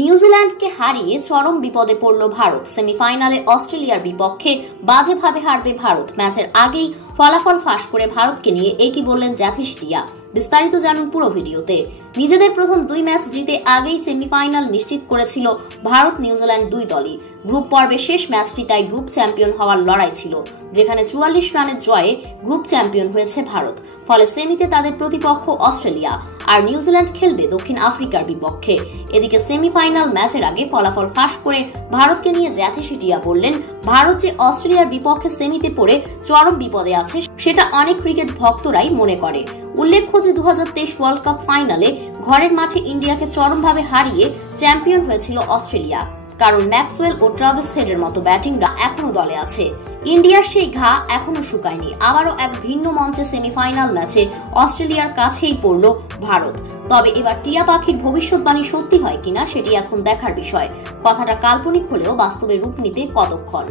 নিউজিল্যান্ডকে হারিয়ে চরম বিপদে পড়ল ভারত। সেমিফাইনালে অস্ট্রেলিয়ার বিপক্ষে বাজেভাবে হারবে ভারত। ম্যাচের আগেই ফলাফল ফাঁস করে ভারতকে নিয়ে একই বললেন জ্যাথি সিটিয়া। বিস্তারিত জানুন পুরো ভিডিওতে। নিজেদের প্রথম দুই ম্যাচ জিতে আগেই সেমিফাইনাল নিশ্চিত করেছিল ভারত নিউজিল্যান্ড দুই দলই। গ্রুপ পর্বে শেষ ম্যাচটি তাই গ্রুপ চ্যাম্পিয়ন হওয়ার লড়াই ছিল, যেখানে 44 রানের জয়ে গ্রুপ চ্যাম্পিয়ন হয়েছে ভারত। ফলে সেমিতে তাদের প্রতিপক্ষ অস্ট্রেলিয়া, আর নিউজিল্যান্ড খেলবে দক্ষিণ আফ্রিকার বিপক্ষে। এদিকে সেমিফাইনাল ম্যাচের আগে ফলাফল ফাঁস করে ভারতকে নিয়ে জ্যাথি সিটিয়া বললেন, ভারত যে অস্ট্রেলিয়ার বিপক্ষে সেমিতে পড়ে চরম বিপদে আছে সেটা অনেক ক্রিকেট ভক্তরাই মনে করে। উল্লেখ্য যে 2023 ওয়ার্ল্ড কাপ ফাইনালে ঘরের মাঠে ইন্ডিয়াকে চরমভাবে হারিয়ে চ্যাম্পিয়ন হয়েছিল অস্ট্রেলিয়া, কারণ ম্যাক্সওয়েল ও ট্রাভিস হেডের মতো ব্যাটিংরা এখনো দলে আছে। ইন্ডিয়ার সেই ঘা এখনো শুকায়নি। আবারও এক ভিন্ন মঞ্চে সেমিফাইনাল ম্যাচে অস্ট্রেলিয়ার কাছেই পড়ল ভারত। তবে এবার টিয়া পাখির ভবিষ্যৎবাণী সত্যি হয় কিনা সেটি এখন দেখার বিষয়। কথাটা কাল্পনিক হলেও বাস্তবে রূপ নিতে কতক্ষণ।